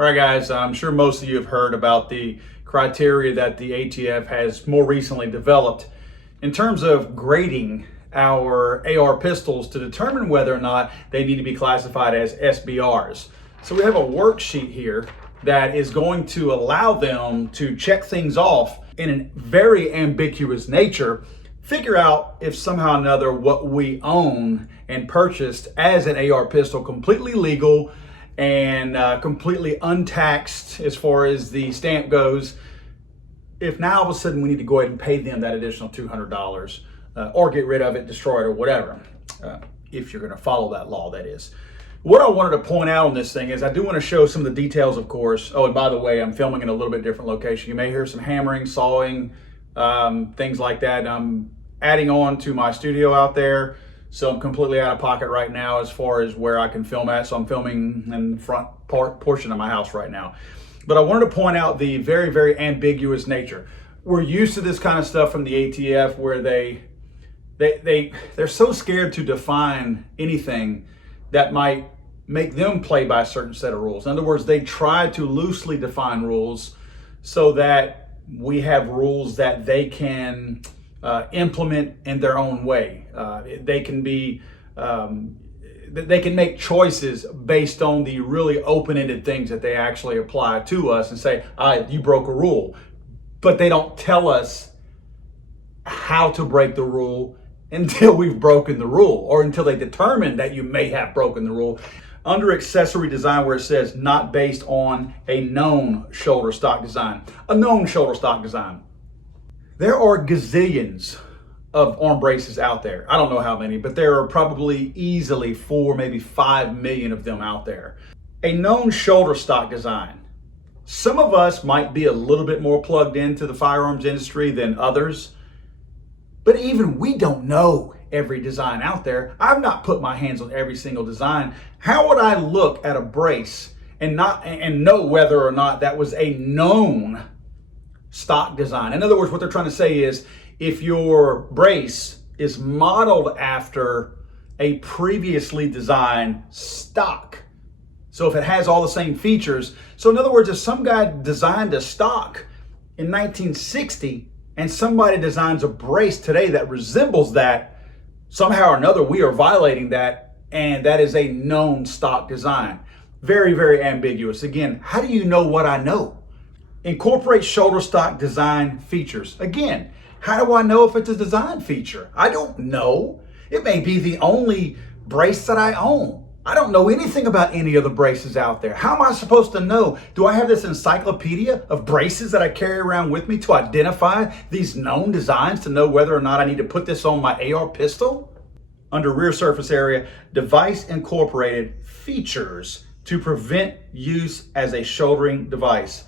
All right, guys, I'm sure most of you have heard about the criteria that the ATF has more recently developed in terms of grading our AR pistols to determine whether or not they need to be classified as SBRs. So we have a worksheet here that is going to allow them to check things off in a very ambiguous nature, figure out if somehow or another what we own and purchased as an AR pistol completely legal and completely untaxed as far as the stamp goes, if now all of a sudden we need to go ahead and pay them that additional $200 or get rid of it, destroy it, or whatever, if you're going to follow that law, that is. What I wanted to point out on this thing is I do want to show some of the details, of course. Oh, and by the way, I'm filming in a little bit different location. You may hear some hammering, sawing, things like that. I'm adding on to my studio out there. So I'm completely out of pocket right now as far as where I can film at. So I'm filming in the front portion of my house right now. But I wanted to point out the very, very ambiguous nature. We're used to this kind of stuff from the ATF where they're so scared to define anything that might make them play by a certain set of rules. In other words, they try to loosely define rules so that we have rules that they can implement in their own way. They can make choices based on the really open-ended things that they actually apply to us and say, you broke a rule. But they don't tell us how to break the rule until we've broken the rule, or until they determine that you may have broken the rule. Under accessory design, where it says not based on a known shoulder stock design. A known shoulder stock design. There are gazillions of arm braces out there. I don't know how many, but there are probably easily 4, maybe 5 million of them out there. A known shoulder stock design. Some of us might be a little bit more plugged into the firearms industry than others, but even we don't know every design out there. I've not put my hands on every single design. How would I look at a brace and know whether or not that was a known stock design? In other words, what they're trying to say is if your brace is modeled after a previously designed stock, so if it has all the same features, so in other words, if some guy designed a stock in 1960 and somebody designs a brace today that resembles that, somehow or another we are violating that, and that is a known stock design. Very, very ambiguous. Again, how do you know what I know? Incorporate shoulder stock design features. Again, how do I know if it's a design feature? I don't know. It may be the only brace that I own. I don't know anything about any of the braces out there. How am I supposed to know? Do I have this encyclopedia of braces that I carry around with me to identify these known designs to know whether or not I need to put this on my AR pistol? Under rear surface area, device incorporated features to prevent use as a shouldering device.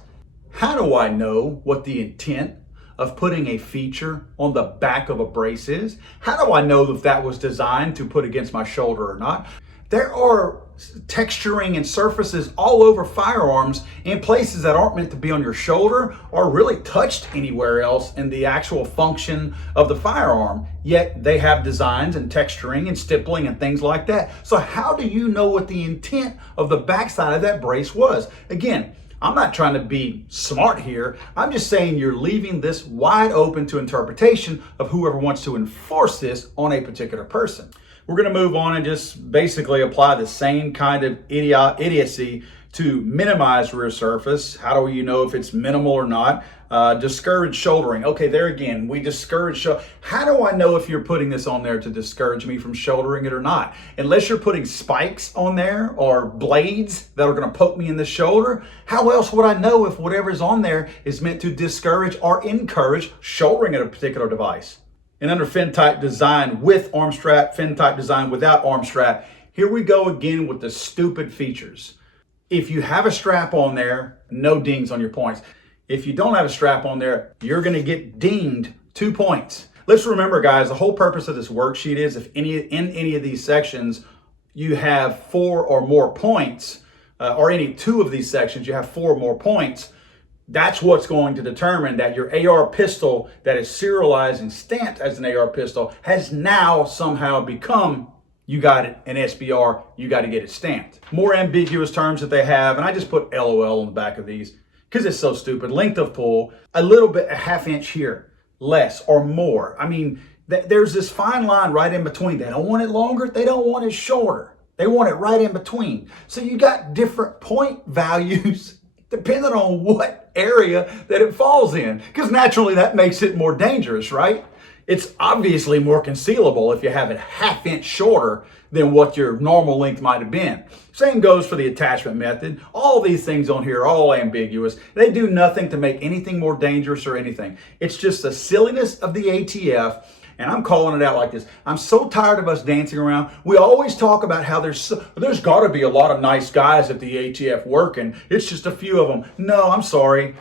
How do I know what the intent of putting a feature on the back of a brace is? How do I know if that was designed to put against my shoulder or not? There are texturing and surfaces all over firearms in places that aren't meant to be on your shoulder or really touched anywhere else in the actual function of the firearm. Yet they have designs and texturing and stippling and things like that. So how do you know what the intent of the backside of that brace was? Again, I'm not trying to be smart here. I'm just saying you're leaving this wide open to interpretation of whoever wants to enforce this on a particular person. We're going to move on and just basically apply the same kind of idiocy to minimize rear surface. How do you know if it's minimal or not? Discourage shouldering. Okay, there again, we discourage. How do I know if you're putting this on there to discourage me from shouldering it or not? Unless you're putting spikes on there or blades that are going to poke me in the shoulder, how else would I know if whatever's on there is meant to discourage or encourage shouldering at a particular device? And under fin type design with arm strap, fin type design without arm strap, here we go again with the stupid features. If you have a strap on there, no dings on your points. If you don't have a strap on there, you're going to get dinged 2 points. Let's remember, guys, the whole purpose of this worksheet is if in any of these sections you have 4 or more points, or any 2 of these sections you have 4 or more points, that's what's going to determine that your AR pistol that is serialized and stamped as an AR pistol has now somehow become you got it an SBR, you got to get it stamped. More ambiguous terms that they have, and I just put LOL on the back of these because it's so stupid. Length of pull, a little bit, a half inch here, less or more. I mean, there's this fine line right in between. They don't want it longer, they don't want it shorter. They want it right in between. So you got different point values depending on what area that it falls in, because naturally that makes it more dangerous, right? It's obviously more concealable if you have it half inch shorter than what your normal length might have been. Same goes for the attachment method. All these things on here are all ambiguous. They do nothing to make anything more dangerous or anything. It's just the silliness of the ATF. And I'm calling it out like this. I'm so tired of us dancing around. We always talk about how there's got to be a lot of nice guys at the ATF working. It's just a few of them. No, I'm sorry.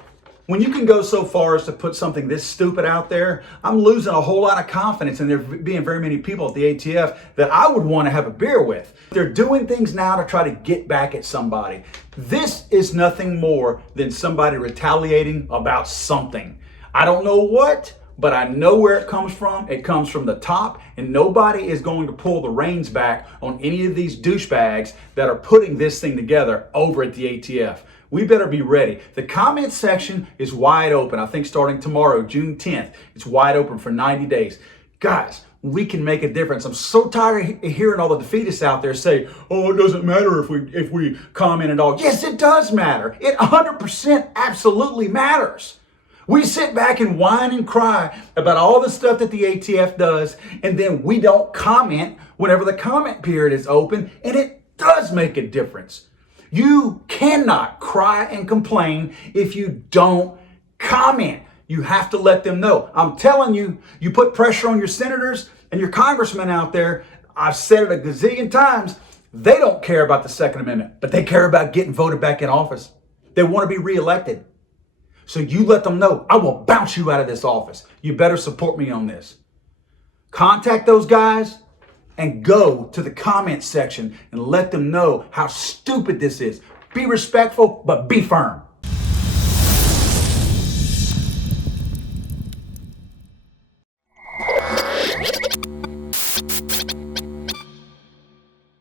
When you can go so far as to put something this stupid out there, I'm losing a whole lot of confidence in there being very many people at the ATF that I would want to have a beer with. They're doing things now to try to get back at somebody. This is nothing more than somebody retaliating about something. I don't know what, but I know where it comes from. It comes from the top, and nobody is going to pull the reins back on any of these douchebags that are putting this thing together over at the ATF. We better be ready. The comment section is wide open. I think starting tomorrow, June 10th, it's wide open for 90 days. Guys, we can make a difference. I'm so tired of hearing all the defeatists out there say, oh, it doesn't matter if we comment at all. Yes, it does matter. It 100% absolutely matters. We sit back and whine and cry about all the stuff that the ATF does, and then we don't comment whenever the comment period is open, and it does make a difference. You cannot cry and complain if you don't comment. You have to let them know. I'm telling you, you put pressure on your senators and your congressmen out there. I've said it a gazillion times. They don't care about the Second Amendment, but they care about getting voted back in office. They want to be reelected. So you let them know, I will bounce you out of this office. You better support me on this. Contact those guys and go to the comment section and let them know how stupid this is. Be respectful, but be firm.